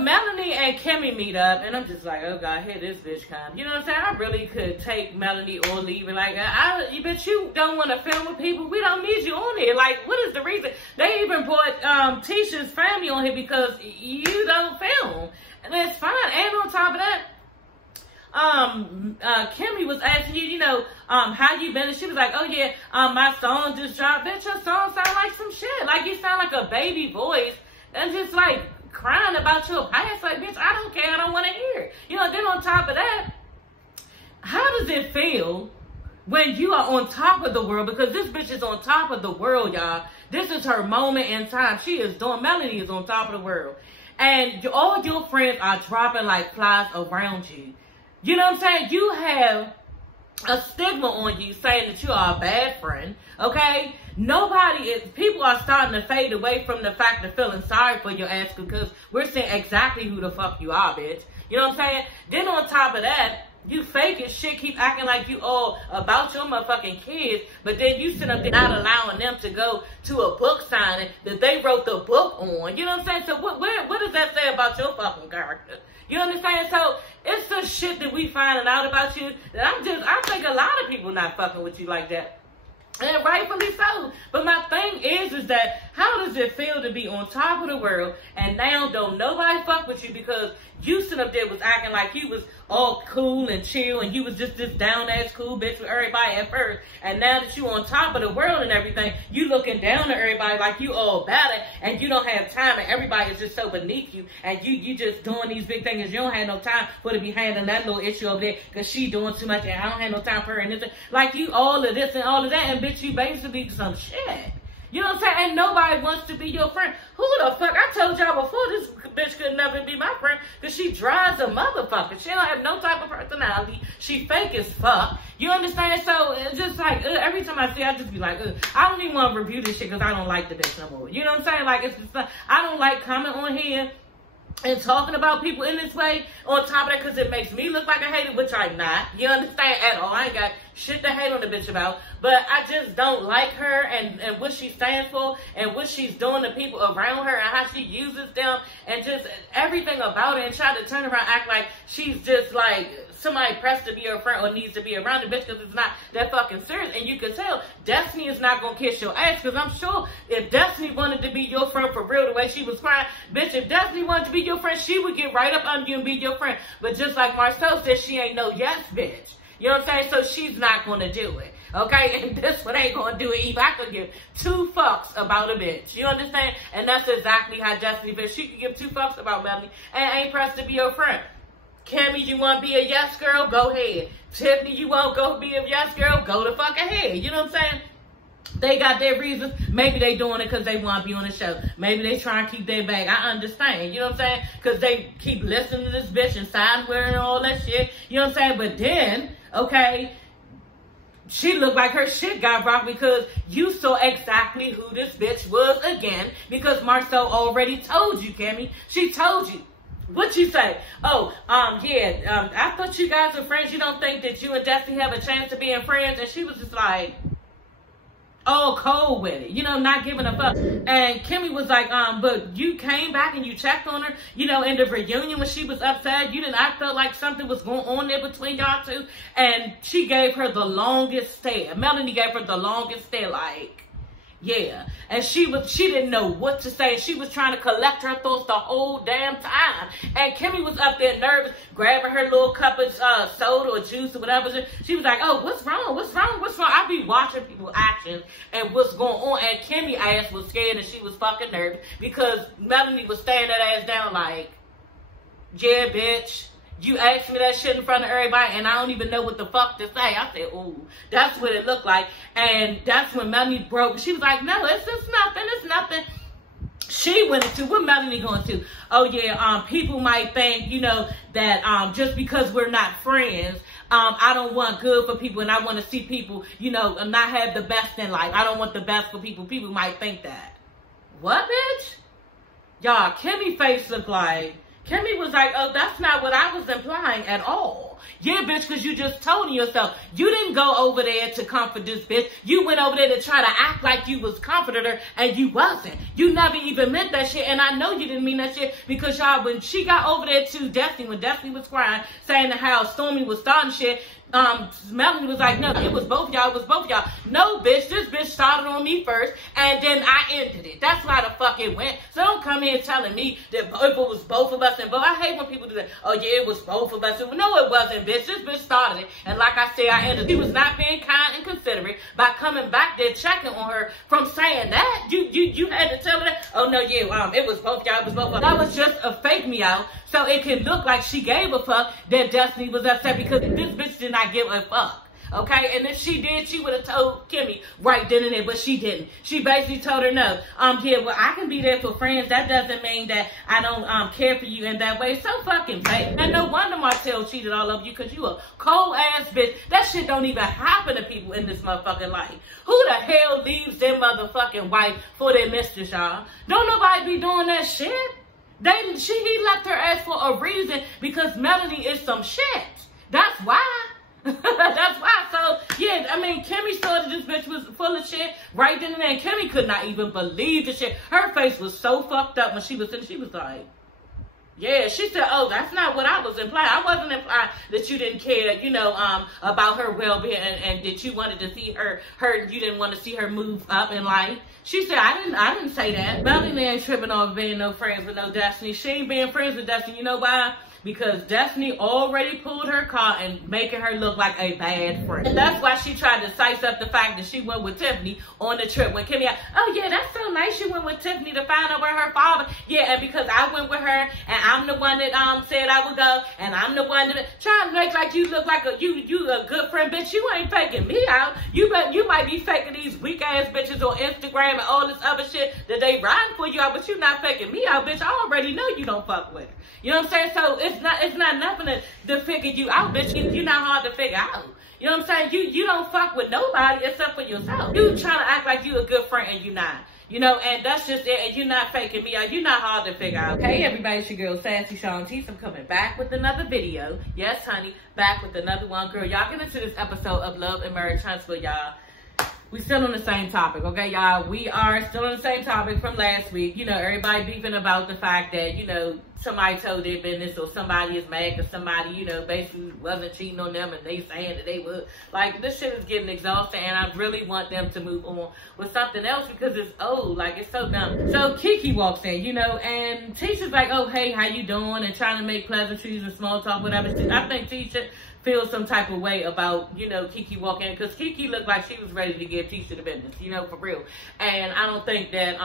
Melanie and Kimmy meet up, and I'm just like, oh God, here this bitch come. You know what I'm saying? I really could take Melanie or leave it. Like, but you don't want to film with people. We don't need you on here. Like, what is the reason? They even brought Tisha's family on here because you don't film, and that's fine. And on top of that, Kimmy was asking you, you know, how you been? And she was like, oh yeah, my song just dropped. Bitch, your song sound like some shit. Like, you sound like a baby voice, and just like crying about your past. Like, bitch, I don't care. I don't want to hear it. You know, then on top of that, how does it feel when you are on top of the world? Because this bitch is on top of the world, y'all. This is her moment in time. She is doing, Melanie is on top of the world. And all your friends are dropping like flies around you. You know what I'm saying? You have a stigma on you saying that you are a bad friend, okay? People are starting to fade away from the fact of feeling sorry for your ass because we're seeing exactly who the fuck you are, bitch. You know what I'm saying? Then on top of that, you fake as shit, keep acting like you all about your motherfucking kids, but then you sit up there not allowing them to go to a book signing that they wrote the book on. You know what I'm saying? So what does that say about your fucking character? You understand? So it's the shit that we finding out about you that I think a lot of people not fucking with you like that. And rightfully so. But my thing is that how does it feel to be on top of the world and now don't nobody fuck with you because you sit up there was acting like you was all cool and chill and you was just this down ass cool bitch with everybody at first, and now that you on top of the world and everything, you looking down at everybody like you all better and you don't have time and everybody is just so beneath you and you just doing these big things. You don't have no time for to be handling that little issue over there because she doing too much and I don't have no time for her and this. Like, you all of this and all of that, and bitch, you basically some shit. You know what I'm saying? And nobody wants to be your friend. Who the fuck? I told y'all before, this bitch could never be my friend because she drives a motherfucker. She don't have no type of personality. She fake as fuck. You understand? So it's just like, every time I see her, I just be like, I don't even want to review this shit because I don't like the bitch no more. You know what I'm saying? Like, it's just, I don't like coming on here and talking about people in this way on top of that because it makes me look like a hater, which I'm not. You understand? At all. I ain't got shit to hate on the bitch about. But I just don't like her and what she stands for and what she's doing to people around her and how she uses them and just everything about it, and try to turn around act like she's just like somebody pressed to be her friend or needs to be around the bitch because it's not that fucking serious. And you can tell Destiny is not going to kiss your ass because I'm sure if Destiny wanted to be your friend for real the way she was crying, bitch, if Destiny wanted to be your friend, she would get right up under you and be your friend. But just like Marcel said, she ain't no yes bitch. You know what I'm saying? So she's not going to do it. Okay? And this one ain't going to do it either. I could give two fucks about a bitch. You understand? And that's exactly how Destiny feels. She could give two fucks about Melanie and ain't pressed to be your friend. Kimmy, you want to be a yes girl? Go ahead. Tiffany, you want to go be a yes girl? Go the fuck ahead. You know what I'm saying? They got their reasons. Maybe they doing it because they want to be on the show. Maybe they trying to keep their bag. I understand. You know what I'm saying? Because they keep listening to this bitch and sign with her and all that shit. You know what I'm saying? But then, okay, she looked like her shit got rocked because you saw exactly who this bitch was again because Marcel already told you, Kimmy. She told you. What you say? Oh, I thought you guys were friends. You don't think that you and Destiny have a chance of being friends? And she was just like, all cold with it, you know, not giving a fuck. And Kimmy was like, but you came back and you checked on her, you know, in the reunion when she was upset. I felt like something was going on there between y'all two. And she gave her the longest stare. Melanie gave her the longest stare, like, yeah. And she didn't know what to say. She was trying to collect her thoughts the whole damn time. And Kimmy was up there nervous, grabbing her little cup of soda or juice or whatever. She was like, oh, what's wrong? What's wrong? What's wrong? I be watching people's actions and what's going on. And Kimmy ass was scared and she was fucking nervous because Melanie was staring that ass down like, yeah, bitch. You asked me that shit in front of everybody and I don't even know what the fuck to say. I said, ooh, that's what it looked like. And that's when Melanie broke. She was like, no, it's nothing. It's nothing. She went into, what Melanie going to? Oh yeah, people might think, you know, that just because we're not friends, I don't want good for people and I want to see people, you know, not have the best in life. I don't want the best for people. People might think that. What, bitch? Y'all, Kimmy face looked like Kimmy was like, oh, that's not what I was implying at all. Yeah, bitch, because you just told yourself. You didn't go over there to comfort this bitch. You went over there to try to act like you was comforting her, and you wasn't. You never even meant that shit, and I know you didn't mean that shit because y'all, when she got over there to Destiny, when Destiny was crying, saying how Stormy was starting shit, Melanie was like, no, it was both y'all, it was both y'all. No, bitch, this bitch started on me first, and then I ended it. That's why the fuck it went. So don't come here telling me that if it was both of us, and I hate when people do that. Oh yeah, it was both of us. No, it wasn't, bitch. This bitch started it, and like I said, I ended it. He was not being kind and considerate by coming back there checking on her from saying that. You had to tell her that. Oh no, yeah, it was both y'all, it was both of us. That was just a fake me out. So it can look like she gave a fuck that Destiny was upset because this bitch did not give a fuck. Okay, and if she did, she would have told Kimmy right then and there, but she didn't. She basically told her no. Yeah, well, I can be there for friends. That doesn't mean that I don't care for you in that way. So fucking fake. And no wonder Martell cheated all over you because you a cold ass bitch. That shit don't even happen to people in this motherfucking life. Who the hell leaves their motherfucking wife for their mistress, y'all? Don't nobody be doing that shit. He left her ass for a reason because Melanie is some shit. That's why. That's why. So, yeah, I mean, Kimmy saw that this bitch was full of shit right then and there. And Kimmy could not even believe the shit. Her face was so fucked up when she was sitting. She was like, yeah, she said, oh, that's not what I was implying. I wasn't implying that you didn't care, you know, about her well-being and that you wanted to see her, you didn't want to see her move up in life. She said, I didn't say that. Melanie ain't tripping on being no friends with no Destiny. She ain't being friends with Destiny. You know why? Because Destiny already pulled her car and making her look like a bad friend. And that's why she tried to size up the fact that she went with Tiffany on the trip. When Kimmy, oh yeah, that's so nice. She went with Tiffany to find out where her father. Yeah, and because I went with her and I'm the one that said I would go, and I'm the one that trying to make like you look like you a good friend, bitch. You ain't faking me out. You might be faking these weak ass bitches on Instagram and all this other shit that they riding for you out, but you not faking me out, bitch. I already know you don't fuck with her. You know what I'm saying? So it's not nothing to figure you out, bitch. You're not hard to figure out. You know what I'm saying? You don't fuck with nobody except for yourself. You trying to act like you a good friend and you not. You know, and that's just it. And you're not faking me out. You're not hard to figure out. Hey everybody, it's your girl Sassy Shantice. I'm coming back with another video. Yes, honey, back with another one. Girl, y'all get into this episode of Love and Marriage Huntsville, y'all. We still on the same topic, okay, y'all? We are still on the same topic from last week. You know, everybody beefing about the fact that, you know, somebody told their business or somebody is mad because somebody, you know, basically wasn't cheating on them and they saying that they would. Like, this shit is getting exhausting and I really want them to move on with something else because it's old. Like, it's so dumb. So Kiki walks in, you know, and Tisha's like, oh, hey, how you doing? And trying to make pleasantries and small talk, whatever. I think Tisha feels some type of way about, you know, Kiki walking in because Kiki looked like she was ready to give Tisha the business, you know, for real. And I don't think that,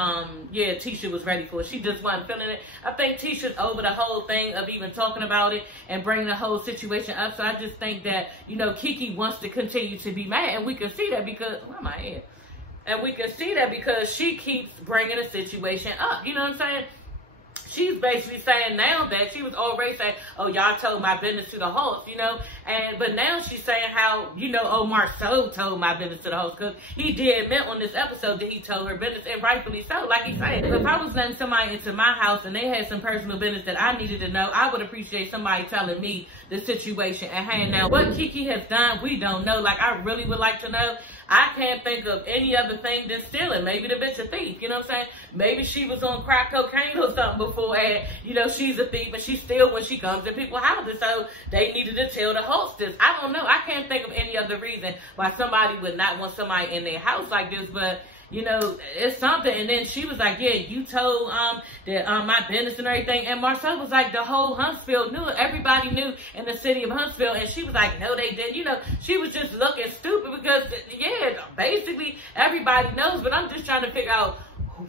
yeah, Tisha was ready for it. She just wasn't feeling it. I think Tisha's over the whole thing of even talking about it and bringing the whole situation up. So I just think that, you know, Kiki wants to continue to be mad. And we can see that because, where am I at? And we can see that because she keeps bringing the situation up. You know what I'm saying? She's basically saying now that she was already saying, oh, y'all told my business to the host, you know, but now she's saying how, you know, oh, Marceau told my business to the host because he did admit on this episode that he told her business, and rightfully so, like he said. If I was letting somebody into my house and they had some personal business that I needed to know, I would appreciate somebody telling me the situation at hand. Now, what Kiki has done, we don't know. Like, I really would like to know. I can't think of any other thing than stealing. Maybe the bitch a thief, you know what I'm saying? Maybe she was on crack cocaine or something before, and, you know, she's a thief, and she steals when she comes to people's houses, so they needed to tell the hostess. I don't know. I can't think of any other reason why somebody would not want somebody in their house like this, but, you know, it's something. And then she was like, yeah, you told that my business and everything. And Marcel was like, the whole Huntsville knew. Everybody knew in the city of Huntsville. And she was like, no, they didn't. You know, she was just looking stupid because, yeah, basically everybody knows. But I'm just trying to figure out,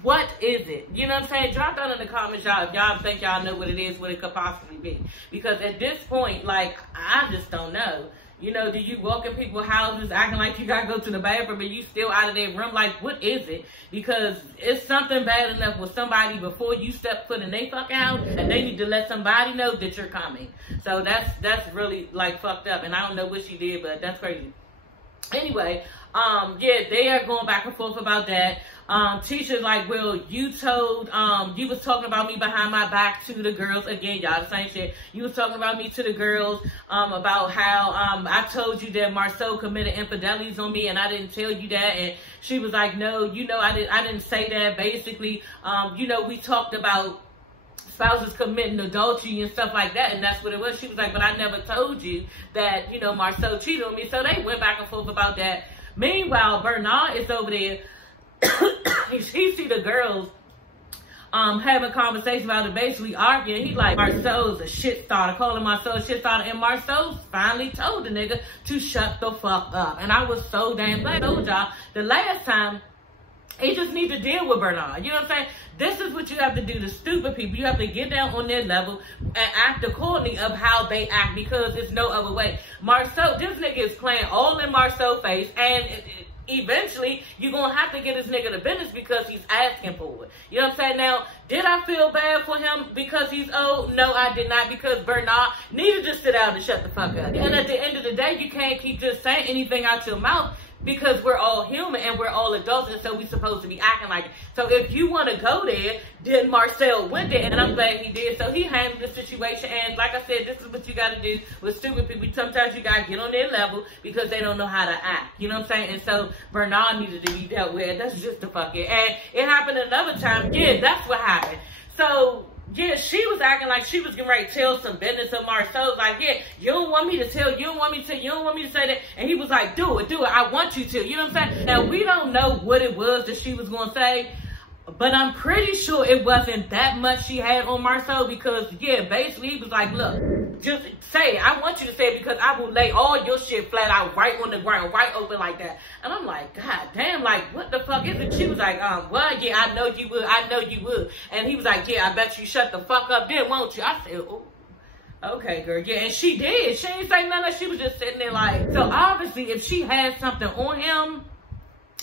what is it? You know what I'm saying? Drop down in the comments, y'all, if y'all think y'all know what it is, what it could possibly be. Because at this point, like, I just don't know. You know, do you walk in people's houses acting like you gotta go to the bathroom and you still out of their room? Like, what is it? Because it's something bad enough with somebody before you step foot in their fucking house, and they need to let somebody know that you're coming. So that's really, like, fucked up. And I don't know what she did, but that's crazy. Anyway, yeah, they are going back and forth about that. Tisha's like, well, you told, you was talking about me behind my back to the girls. Again, y'all, the same shit. You was talking about me to the girls, about how, I told you that Marceau committed infidelities on me and I didn't tell you that. And she was like, no, you know, I didn't say that. Basically, you know, we talked about spouses committing adultery and stuff like that, and that's what it was. She was like, but I never told you that, you know, Marceau cheated on me. So they went back and forth about that. Meanwhile, Bernard is over there. He see the girls having conversation about it, basically arguing. He like, Marceau's a shit starter, calling Marceau a shit starter, and Marceau finally told the nigga to shut the fuck up. And I was so damn glad. I told y'all the last time, he just need to deal with Bernard. You know what I'm saying? This is what you have to do to stupid people. You have to get down on their level and act accordingly of how they act, because there's no other way. Marceau, this nigga is playing all in Marceau's face, and eventually you're going to have to get this nigga the business because he's asking for it. You know what I'm saying? Now, did I feel bad for him because he's old? No, I did not, because Bernard needed to sit down and shut the fuck up. And at the end of the day, you can't keep just saying anything out your mouth, because we're all human and we're all adults, and so we're supposed to be acting like it. So if you want to go there, then Marcel went there, and I'm glad he did. So he handled the situation, and like I said, this is what you got to do with stupid people. Sometimes you got to get on their level because they don't know how to act. You know what I'm saying? And so Bernard needed to be dealt with. That's just the fuck it. And it happened another time. Yeah, that's what happened. So yeah, she was acting like she was getting ready to tell some business of Marceau's. Like, yeah, you don't want me to tell, you don't want me to tell, you don't want me to say that. And he was like, do it, I want you to. You know what I'm saying? Now, we don't know what it was that she was going to say, but I'm pretty sure it wasn't that much she had on Marceau, because, yeah, basically he was like, look, just say it. I want you to say it, because I will lay all your shit flat out right on the ground, right open like that. And I'm like, God damn, like, what the fuck is it? She was like, well, yeah, I know you would. I know you would. And he was like, yeah, I bet you shut the fuck up then, won't you? I said, oh, okay, girl. Yeah, and she did. She didn't say nothing. She was just sitting there like, so obviously if she had something on him,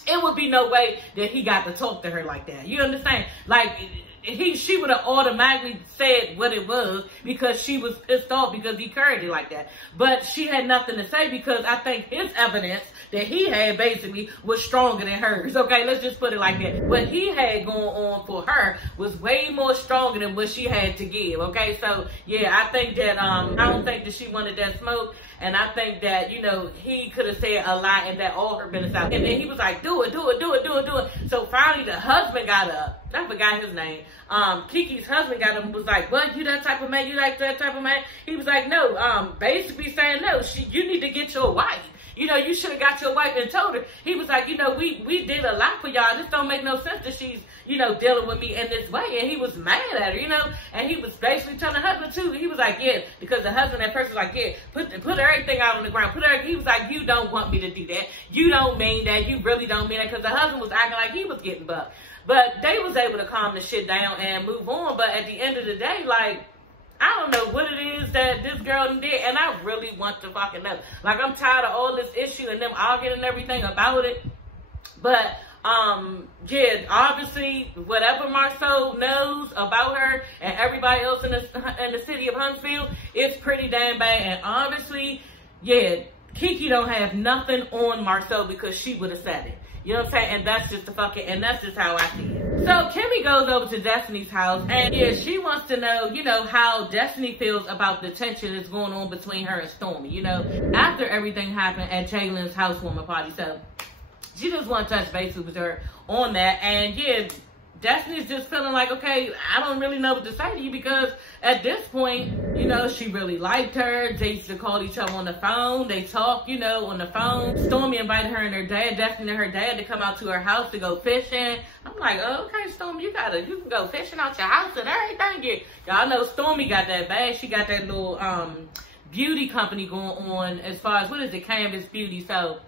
it would be no way that he got to talk to her like that. You understand? Like, she would have automatically said what it was, because she was pissed off because he carried it like that. But she had nothing to say, because I think his evidence that he had basically was stronger than hers. Okay, let's just put it like that. What he had going on for her was way more stronger than what she had to give. Okay, so yeah, I think that I don't think that she wanted that smoke. And I think that, you know, he could have said a lot and that all her business out. And then he was like, do it. So finally the husband got up. I forgot his name. Kiki's husband got up and was like, what, you that type of man? You like that type of man? He was like, no, basically saying, no, you need to get your wife. You know, you should have got your wife and told her. He was like, you know, we did a lot for y'all. This don't make no sense that she's, you know, dealing with me in this way. And he was mad at her, you know. And he was basically telling the husband too. He was like, yeah, because the husband at first was like, yeah, put everything out on the ground. He was like, you don't want me to do that. You don't mean that. You really don't mean that. Because the husband was acting like he was getting bucked. But they was able to calm the shit down and move on. But at the end of the day, like, I don't know what it is that this girl did, and I really want to fucking know. Like, I'm tired of all this issue and them arguing and everything about it. But, yeah, obviously, whatever Marceau knows about her and everybody else in the city of Huntsville, it's pretty damn bad. And obviously, yeah, Kiki don't have nothing on Marceau, because she would have said it. You know what I'm saying? And that's just and that's just how I see it. So Kimmy goes over to Destiny's house, and yeah, she wants to know, you know, how Destiny feels about the tension that's going on between her and Stormy, you know, after everything happened at Jalen's housewarming party. So she just wants to touch base with her on that. And yeah, Destiny's just feeling like, okay, I don't really know what to say to you, because at this point, you know, she really liked her. They used to call each other on the phone. They talked, you know, on the phone. Stormy invited her and her dad, Destiny and her dad, to come out to her house to go fishing. I'm like, oh, okay, Stormy, you can go fishing out your house and everything. Y'all know Stormy got that bag. She got that little beauty company going on, as far as, what is it, Canvas Beauty. So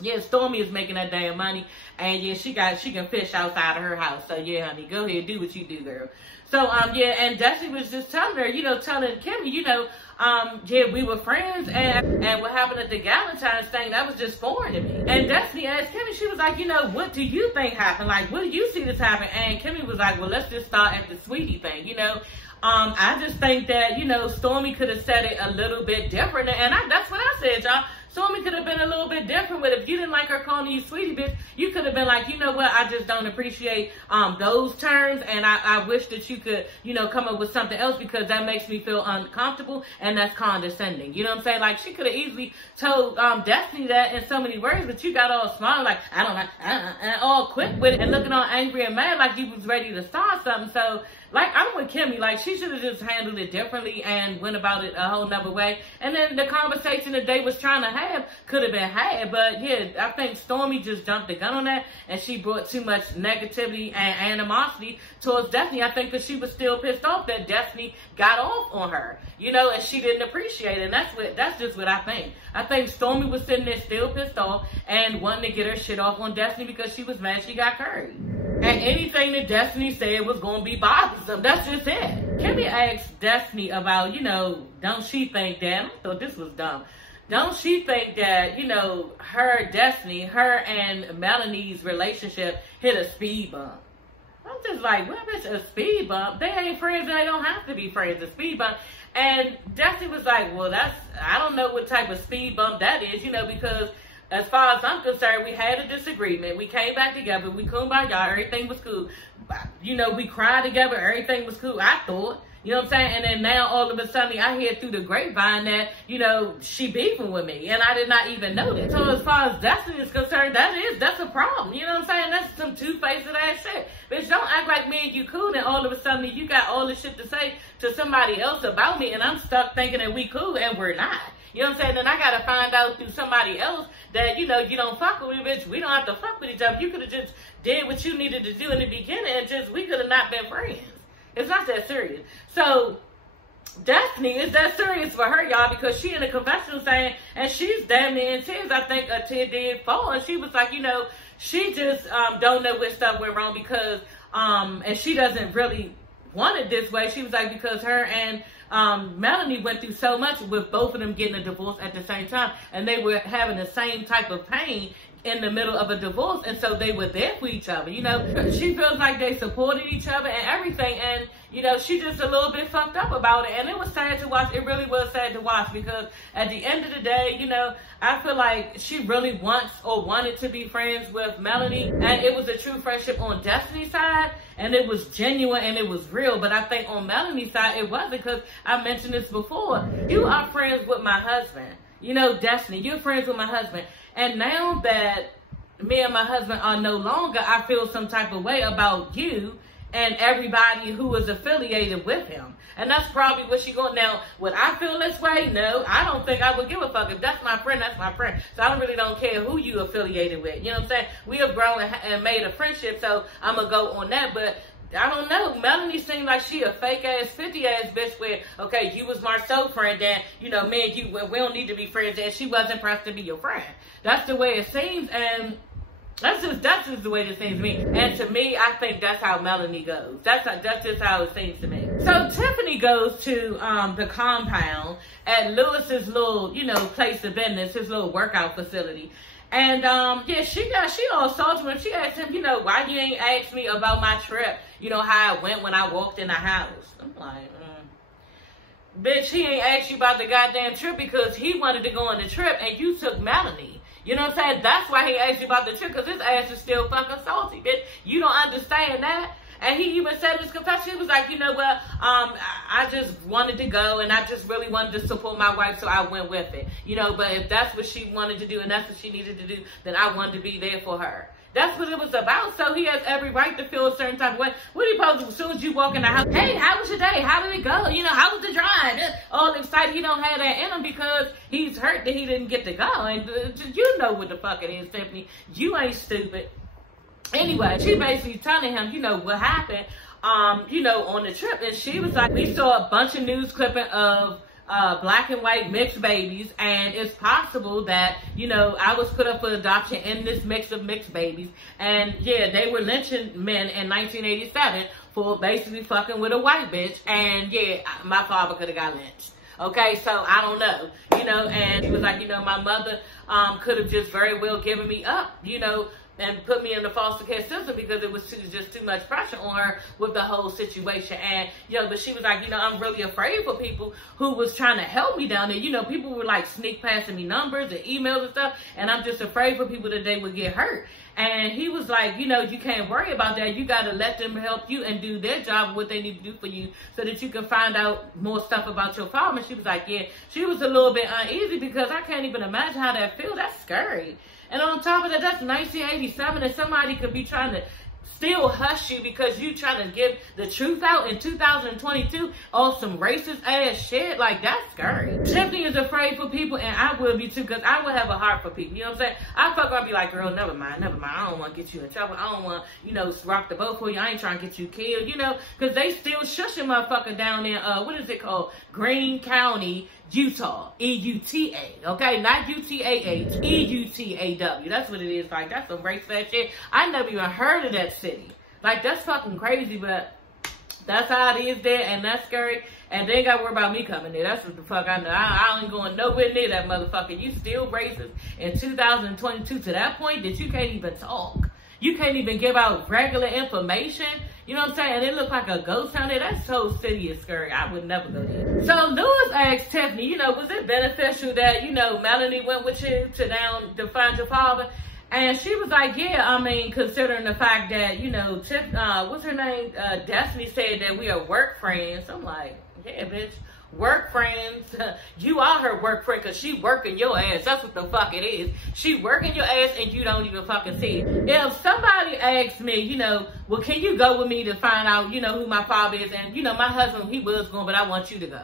yeah, Stormy is making that damn money. And yeah, she can fish outside of her house. So yeah, honey, go ahead, do what you do, girl. So yeah, and Destiny was just telling her, you know, telling Kimmy, you know, yeah, we were friends, and what happened at the Galentine's thing, that was just foreign to me. And Destiny asked Kimmy, she was like, you know, what do you think happened? Like, what do you see this happen? And Kimmy was like, well, let's just start at the Sweetie thing, you know. I just think that, you know, Stormy could have said it a little bit different. And that's what I said, y'all. Stormy could have been a little bit different with, if you didn't like her calling you sweetie bitch, you could have been like, you know what, I just don't appreciate those terms, and I wish that you could, you know, come up with something else because that makes me feel uncomfortable and that's condescending. You know what I'm saying? Like, she could have easily told Destiny that in so many words, but you got all smart, like, I don't like, and all quick with it and looking all angry and mad like you was ready to start something. So, like, I'm with Kimmy. Like, she should have just handled it differently and went about it a whole nother way. And then the conversation that they was trying to have could have been had. But, yeah, I think Stormy just jumped the gun on that. And she brought too much negativity and animosity towards Destiny. I think that she was still pissed off that Destiny got off on her. You know, and she didn't appreciate it. And that's just what I think. I think Stormy was sitting there still pissed off and wanting to get her shit off on Destiny because she was mad she got curried. And anything that Destiny said was going to be bothersome. That's just it. Kimmy asked Destiny about, you know, don't she think that, I thought this was dumb. Don't she think that, you know, her and Melanie's relationship hit a speed bump? I'm just like, what is a speed bump? They ain't friends and they don't have to be friends. A speed bump. And Destiny was like, well, I don't know what type of speed bump that is, you know, because as far as I'm concerned, we had a disagreement. We came back together. We kumbaya. Everything was cool. You know, we cried together. Everything was cool, I thought. You know what I'm saying? And then now all of a sudden I hear through the grapevine that, you know, she beefing with me. And I did not even know that. So as far as Destiny is concerned, that's a problem. You know what I'm saying? That's some two-faced ass shit. Bitch, don't act like me and you cool and all of a sudden you got all this shit to say to somebody else about me and I'm stuck thinking that we cool and we're not. You know what I'm saying? Then I gotta find out through somebody else that, you know, you don't fuck with me, bitch. We don't have to fuck with each other. You could have just did what you needed to do in the beginning and we could have not been friends. It's not that serious. So, Destiny is that serious for her, y'all, because she in a confessional saying, and she's damn near in tears. I think a tear did fall, and she was like, you know, she just don't know where stuff went wrong because, and she doesn't really want it this way. She was like, because her and Melanie went through so much with both of them getting a divorce at the same time, and they were having the same type of pain in the middle of a divorce, and so they were there for each other. You know, she feels like they supported each other and everything, and you know, she just a little bit fucked up about it, and it was sad to watch. It really was sad to watch because at the end of the day, you know, I feel like she really wants or wanted to be friends with Melanie, and it was a true friendship on Destiny's side, and it was genuine and it was real. But I think on Melanie's side, it wasn't, because I mentioned this before. You are friends with my husband. You know, Destiny, you're friends with my husband. And now that me and my husband are no longer, I feel some type of way about you and everybody who is affiliated with him. And that's probably what she going. Now, would I feel this way? No, I don't think I would give a fuck. If that's my friend, that's my friend. So I really don't care who you affiliated with. You know what I'm saying? We have grown and made a friendship, so I'm going to go on that. But I don't know. Melanie seemed like she a fake ass 50 ass bitch where, okay, you was my soul friend and, you know, me and you, we don't need to be friends, and she wasn't pressed to be your friend. That's the way it seems, and that's just the way it seems to me. And to me, I think that's how Melanie goes. That's just how it seems to me. So Tiffany goes to the compound at Lewis's little, you know, place of business, his little workout facility. And, yeah, she all salty when she asked him, you know, why you ain't asked me about my trip? You know, how it went when I walked in the house. I'm like, bitch, he ain't asked you about the goddamn trip because he wanted to go on the trip and you took Melanie. You know what I'm saying? That's why he asked you about the trip, because his ass is still fucking salty, bitch. You don't understand that? And he even said in his confession, he was like, you know what, I just wanted to go, and I just really wanted to support my wife, so I went with it. You know, but if that's what she wanted to do, and that's what she needed to do, then I wanted to be there for her. That's what it was about. So he has every right to feel a certain type of way. What do you supposed to, as soon as you walk in the house, hey, how was your day? How did it go? You know, how was the drive? All excited. He don't have that in him because he's hurt that he didn't get to go. And you know what the fuck it is, Tiffany. You ain't stupid. Anyway, she basically telling him, you know, what happened, you know, on the trip. And she was like, we saw a bunch of news clipping of black and white mixed babies, and it's possible that, you know, I was put up for adoption in this mix of mixed babies, and yeah, they were lynching men in 1987 for basically fucking with a white bitch, and yeah, my father could have got lynched. Okay, so I don't know, you know, and he was like, you know, my mother could have just very well given me up, you know, and put me in the foster care system because it was just too much pressure on her with the whole situation. And, but she was like, I'm really afraid for people who was trying to help me down there. People were like sneak passing me numbers and emails and stuff, and I'm just afraid for people that they would get hurt. And he was like, you can't worry about that. You got to let them help you and do their job, what they need to do for you, so that you can find out more stuff about your father. And she was like, yeah. She was a little bit uneasy because I can't even imagine how that feels. That's scary. And on top of that, that's 1987, and somebody could be trying to still hush you because you trying to give the truth out in 2022 on some racist ass shit. Like, that's scary. Tiffany is afraid for people, and I will be too, because I would have a heart for people. You know what I'm saying? I fuck up, be like, girl, never mind. I don't want to get you in trouble. I don't want, rock the boat for you. I ain't trying to get you killed, because they still shushing motherfucker down in, what is it called? Greene County, Utah, E-U-T-A, okay? Not U-T-A-H, E-U-T-A-W. That's what it is. Like, that's some racist shit. I never even heard of that city. Like, that's fucking crazy, but that's how it is there, and that's scary. And they ain't got to worry about me coming there. That's what the fuck I know. I ain't going nowhere near that motherfucker. You still racist in 2022 to that point that you can't even talk. You can't even give out regular information. You know what I'm saying? And it looked like a ghost town there. That whole city is scary. I would never go there. So Lewis asked Tiffany, was it beneficial that, Melanie went with you to find your father? And she was like, yeah, considering the fact that, what's her name? Destiny said that we are work friends. I'm like, yeah, bitch. Work friends. You are her work friend because she working your ass. That's what the fuck it is. She working your ass and you don't even fucking see it. If somebody asks me, well, can you go with me to find out, who my father is? And, my husband, he was going, but I want you to go.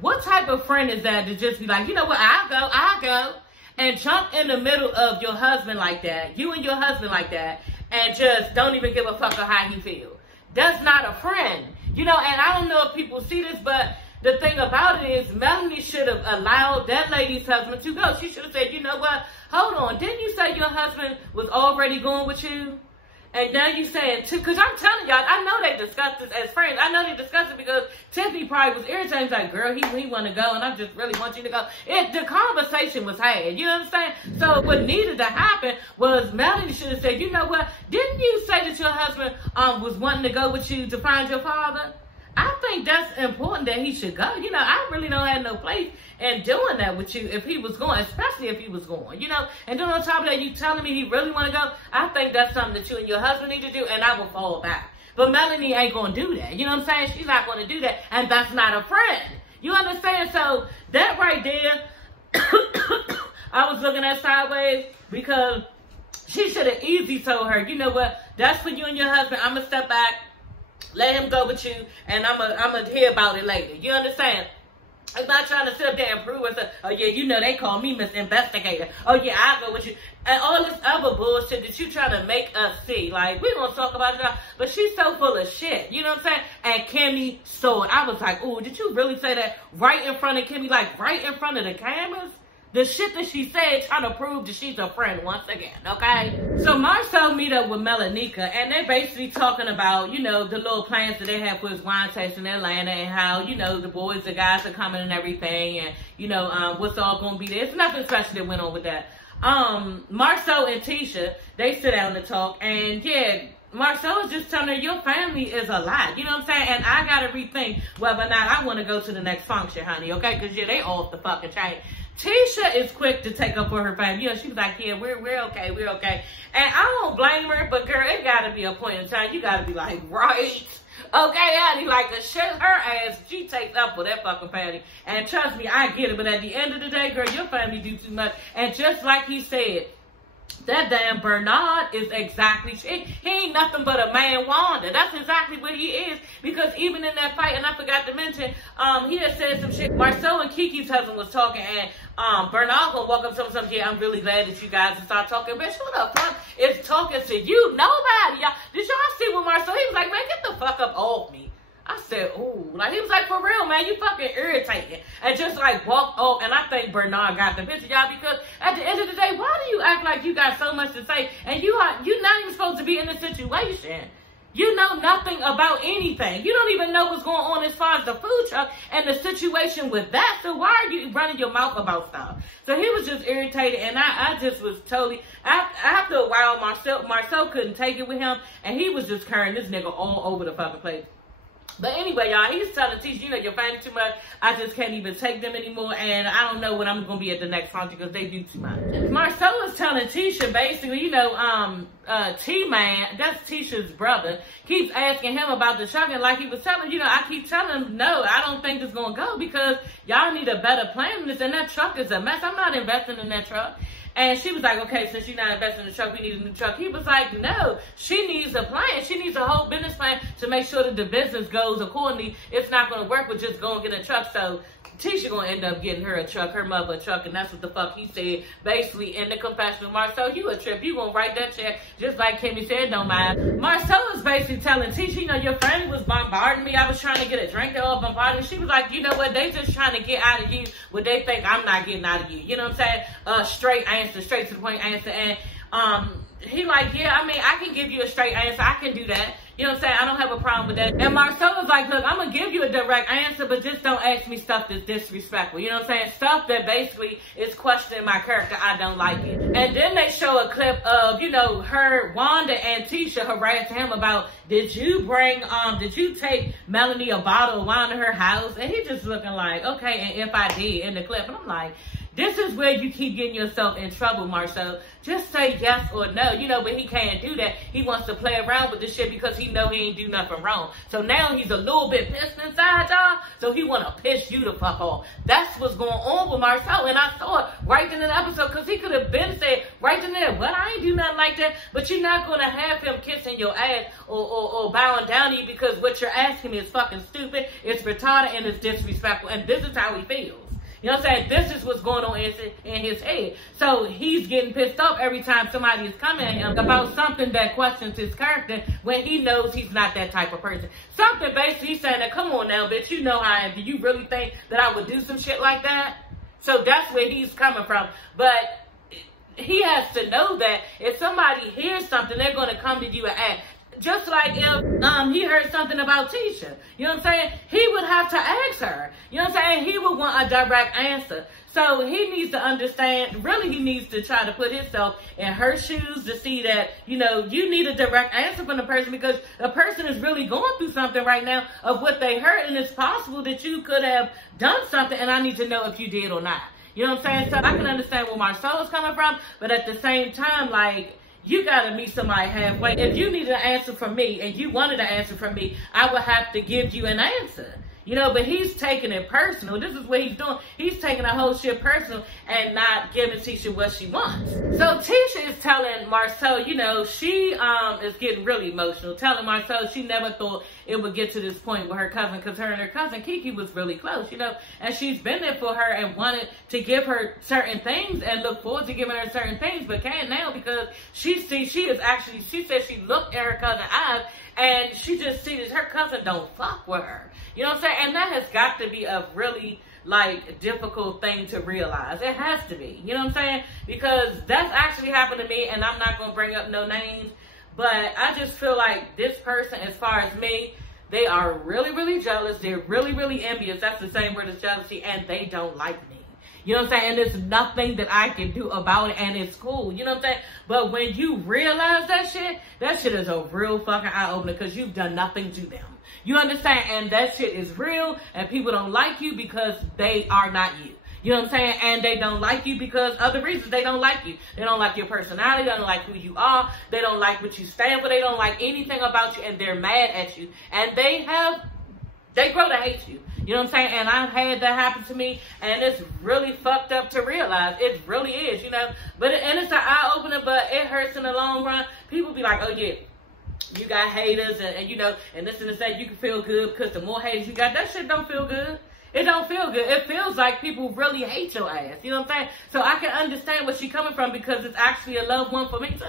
What type of friend is that to just be like, what, I'll go. And jump in the middle of your husband like that, you and your husband like that, and just don't even give a fuck of how he feels. That's not a friend. And I don't know if people see this, but the thing about it is Melanie should have allowed that lady's husband to go. She should have said, you know what, hold on, didn't you say your husband was already going with you? And now you saying, because I'm telling y'all, I know they discussed this as friends. I know they discussed it because Tiffany probably was irritated. Like, girl, he want to go, and I just really want you to go. The conversation was had. You know what I'm saying? So what needed to happen was Melanie should have said, you know what, didn't you say that your husband was wanting to go with you to find your father? I think that's important that he should go. I really don't have no place in doing that with you if he was going, especially if he was going, And then on top of that, you telling me he really want to go, I think that's something that you and your husband need to do, and I will fall back. But Melanie ain't going to do that. You know what I'm saying? She's not going to do that, and that's not a friend. You understand? So that right there, I was looking at sideways because she should have easily told her, you know what, that's for you and your husband. I'm going to step back. Let him go with you, and I'm gonna hear about it later. You understand? I'm not trying to sit up there and prove it. Oh, yeah, they call me Miss Investigator. Oh, yeah, I'll go with you. And all this other bullshit that you try to make us see. Like, we gonna talk about it now, but she's so full of shit. You know what I'm saying? And Kimmy saw it. I was like, ooh, did you really say that right in front of Kimmy? Like, right in front of the cameras? The shit that she said, trying to prove that she's a friend once again, okay? So Marcel meet up with Melanika, and they're basically talking about, the little plans that they have for his wine tasting in Atlanta, and how, the boys, the guys are coming and everything, and, what's all gonna be there. It's nothing special that went on with that. Marcel and Tisha, they sit down to talk, and yeah, Marcel is just telling her, your family is a lot, you know what I'm saying? And I gotta rethink whether or not I want to go to the next function, honey, okay? Because, yeah, they off the fucking chain. Tisha is quick to take up for her family. She was like, yeah, we're okay, we're okay. And I don't blame her, but girl, it gotta be a point in time. You gotta be like, right. Okay, honey, like the shit her ass, she takes up for that fucking family. And trust me, I get it. But at the end of the day, girl, your family do too much. And just like he said, that damn Bernard is exactly, he ain't nothing but a man Wanda. That's exactly what he is. Because even in that fight, and I forgot to mention, he had said some shit. Marcel and Kiki's husband was talking, and Bernard gonna walk up to him and say, yeah, I'm really glad that you guys start talking. Bitch, who the fuck is talking to you? Nobody, y'all. Did y'all see what Marcel, he was like, man, get the fuck up off me. I said, ooh, like, he was like, for real, man, you fucking irritating. And just, like, walked off, and I think Bernard got the picture, y'all, because at the end of the day, why do you act like you got so much to say, and you're not even supposed to be in this situation? You know nothing about anything. You don't even know what's going on as far as the food truck and the situation with that. So why are you running your mouth about stuff? So he was just irritated, and I just was totally, after a while, Marcel couldn't take it with him, and he was just carrying this nigga all over the fucking place. But anyway, y'all, he's telling Tisha, you know, you're fighting too much. I just can't even take them anymore. And I don't know when I'm going to be at the next function because they do too much. Marcel was telling Tisha, basically, you know, T-Man, that's Tisha's brother, keeps asking him about the truck. And like he was telling, you know, I keep telling him, no, I don't think it's going to go because y'all need a better plan than this. And that truck is a mess. I'm not investing in that truck. And she was like, okay, since you're not investing in the truck, we need a new truck. He was like, no, she needs a plan. She needs a whole business plan to make sure that the business goes accordingly. It's not going to work with just going to get a truck. So Tisha going to end up getting her a truck, her mother a truck, and that's what the fuck he said, basically, in the confessional. Marcel, you a trip. You going to write that check, just like Kimmy said, don't mind. Marcel was basically telling Tisha, you know, your friend was bombarding me. I was trying to get a drink. They all bombarding me. She was like, you know what? They just trying to get out of you what they think I'm not getting out of you. You know what I'm saying? Straight answer, straight to the point answer. And he like, yeah, I mean, I can give you a straight answer. I can do that. You know what I'm saying? I don't have a problem with that. And Marcel was like, look, I'm going to give you a direct answer, but just don't ask me stuff that's disrespectful. You know what I'm saying? Stuff that basically is questioning my character. I don't like it. And then they show a clip of, you know, her, Wanda and Tisha harassing him about, did you take Melanie a bottle of wine to her house? And he just looking like, okay, and if I did in the clip. And I'm like, this is where you keep getting yourself in trouble, Marcel. Just say yes or no, you know, but he can't do that. He wants to play around with this shit because he know he ain't do nothing wrong. So now he's a little bit pissed inside, y'all. So he want to piss you the fuck off. That's what's going on with Marcel. And I saw it right in the episode because he could have been said right in there, well, I ain't do nothing like that. But you're not going to have him kissing your ass or bowing down to you because what you're asking is fucking stupid, it's retarded, and it's disrespectful. And this is how he feels. You know what I'm saying? This is what's going on in his head. So he's getting pissed off every time somebody is coming at him about something that questions his character when he knows he's not that type of person. Something basically he's saying that, come on now, bitch, you know how I am. Do you really think that I would do some shit like that? So that's where he's coming from. But he has to know that if somebody hears something, they're going to come to you and ask. Just like if he heard something about Tisha, you know what I'm saying? He would have to ask her. You know what I'm saying? He would want a direct answer. So he needs to understand, really he needs to try to put himself in her shoes to see that, you know, you need a direct answer from the person because the person is really going through something right now of what they heard, and it's possible that you could have done something, and I need to know if you did or not. You know what I'm saying? So I can understand where Marcel is coming from, but at the same time, like, you got to meet somebody halfway. If you need an answer from me and you wanted an answer from me, I would have to give you an answer. You know, but he's taking it personal. This is what he's doing. He's taking the whole shit personal and not giving Tisha what she wants. So Tisha is telling Marcel, you know, she is getting really emotional. Telling Marcel she never thought it would get to this point with her cousin because her and her cousin Kiki was really close, you know. And she's been there for her and wanted to give her certain things and look forward to giving her certain things, but can't now because she said she looked at her cousin eyes and she just sees her cousin don't fuck with her. You know what I'm saying? And that has got to be a really, like, difficult thing to realize. It has to be. You know what I'm saying? Because that's actually happened to me, and I'm not going to bring up no names. But I just feel like this person, as far as me, they are really, really jealous. They're really, really envious. That's the same word as jealousy, and they don't like me. You know what I'm saying? And there's nothing that I can do about it, and it's cool. You know what I'm saying? But when you realize that shit is a real fucking eye-opener because you've done nothing to them. You understand? And that shit is real, and people don't like you because they are not you. You know what I'm saying? And they don't like you because of the reasons they don't like you. They don't like your personality. They don't like who you are. They don't like what you stand for. They don't like anything about you, and they're mad at you. And they grow to hate you. You know what I'm saying? And I've had that happen to me, and it's really fucked up to realize. It really is, you know. And it's an eye-opener, but it hurts in the long run. People be like, oh, yeah, you got haters, and you know, and this and that, you can feel good because the more haters you got, that shit don't feel good. It don't feel good. It feels like people really hate your ass. You know what I'm saying? So I can understand where she's coming from because it's actually a loved one for me, too.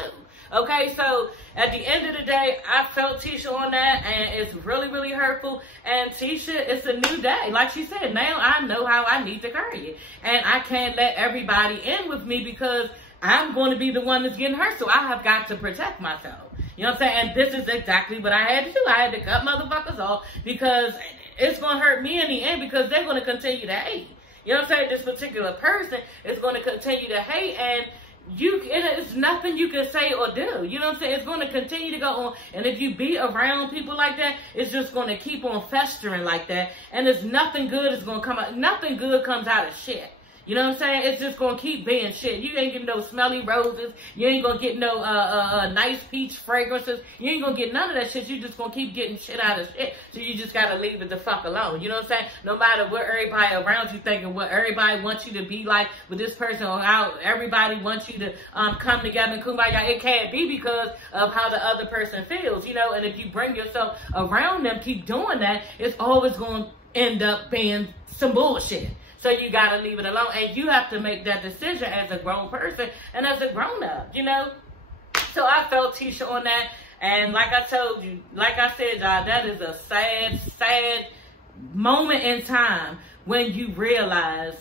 Okay, so at the end of the day, I felt Tisha on that, and it's really, really hurtful. And Tisha, it's a new day. Like she said, now I know how I need to carry it. And I can't let everybody in with me because I'm going to be the one that's getting hurt. So I have got to protect myself. You know what I'm saying? And this is exactly what I had to do. I had to cut motherfuckers off because it's going to hurt me in the end because they're going to continue to hate. You know what I'm saying? This particular person is going to continue to hate, and it's nothing you can say or do. You know what I'm saying? It's going to continue to go on. And if you be around people like that, it's just going to keep on festering like that. And there's nothing good is going to come out. Nothing good comes out of shit. You know what I'm saying? It's just going to keep being shit. You ain't getting no smelly roses. You ain't going to get no nice peach fragrances. You ain't going to get none of that shit. You just going to keep getting shit out of shit. So you just got to leave it the fuck alone. You know what I'm saying? No matter what everybody around you thinking, what everybody wants you to be like with this person, or how everybody wants you to come together and kumbaya. It can't be because of how the other person feels, you know? And if you bring yourself around them, keep doing that, it's always going to end up being some bullshit. So you got to leave it alone. And you have to make that decision as a grown person and as a grown-up, you know? So I felt Tisha on that. And like I told you, like I said, y'all, that is a sad, sad moment in time when you realize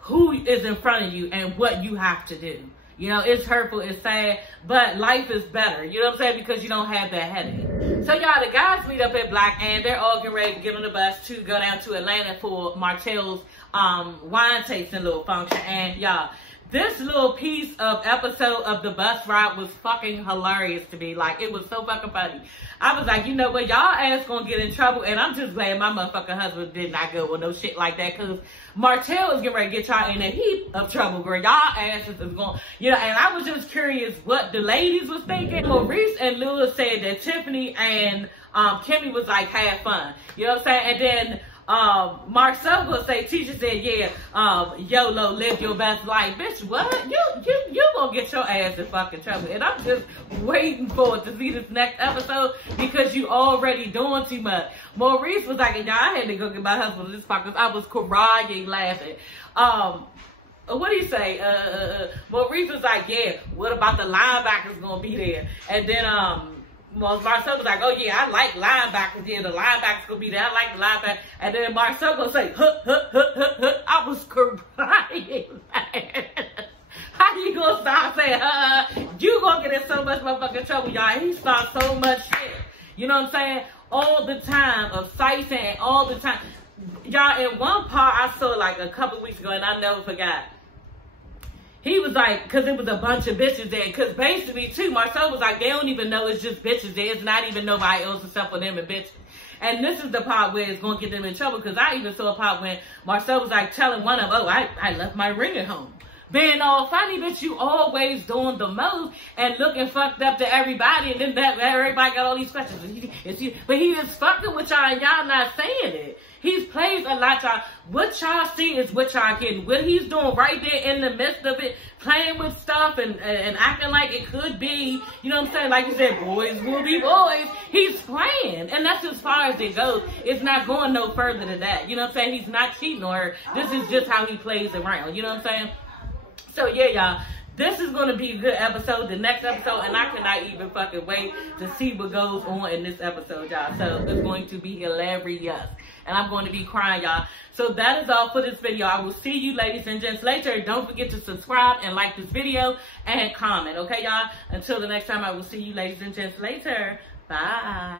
who is in front of you and what you have to do. You know, it's hurtful, it's sad, but life is better. You know what I'm saying? Because you don't have that headache. So, y'all, the guys meet up at Black, and they're all getting ready to get on the bus to go down to Atlanta for Martell's wine tasting little function. And, y'all, this little piece of episode of the bus ride was fucking hilarious to me. Like, it was so fucking funny. I was like, you know what, y'all ass gonna get in trouble, and I'm just glad my motherfucking husband did not go with no shit like that, because Martell is getting ready to get y'all in a heap of trouble, girl. Y'all asses is going, you know, and I was just curious what the ladies was thinking. Maurice and Lewis said that Tiffany and Kimmy was like, have fun. You know what I'm saying? And then Marcel gonna say, Tisha said, yeah, YOLO, live your best life. Bitch, what? You gonna get your ass in fucking trouble. And I'm just waiting for it to see this next episode because you already doing too much. Maurice was like, y'all, I had to go get my husband this fucking, I was crying laughing. What do you say? Maurice was like, yeah, what about the linebackers gonna be there? And then, Marcel was like, oh yeah, I like linebackers. Yeah, the linebackers gonna be there. I like the linebackers. And then Marcel gonna say, I was crying. How you gonna start saying, you gonna get in so much motherfucking trouble, y'all. He starts so much shit. You know what I'm saying? All the time of sighting and all the time. Y'all, in one part I saw like a couple weeks ago and I never forgot. He was like, because it was a bunch of bitches there. Because basically, too, Marcel was like, they don't even know it's just bitches there. It's not even nobody else except for them and bitches. And this is the part where it's going to get them in trouble. Because I even saw a part when Marcel was like telling one of them, oh, I left my ring at home. Being all funny, bitch, you always doing the most and looking fucked up to everybody. And then everybody got all these questions. But he just fucking with y'all and y'all not saying it. He's plays a lot, y'all. What y'all see is what y'all getting. What he's doing right there in the midst of it, playing with stuff and acting like it could be, you know what I'm saying? Like you said, boys will be boys. He's playing. And that's as far as it goes. It's not going no further than that. You know what I'm saying? He's not cheating on her. This is just how he plays around. You know what I'm saying? So, yeah, y'all. This is going to be a good episode, the next episode, and I cannot even fucking wait to see what goes on in this episode, y'all. So, it's going to be hilarious. And I'm going to be crying, y'all. So that is all for this video. I will see you, ladies and gents, later. Don't forget to subscribe and like this video and comment. Okay, y'all? Until the next time, I will see you, ladies and gents, later. Bye.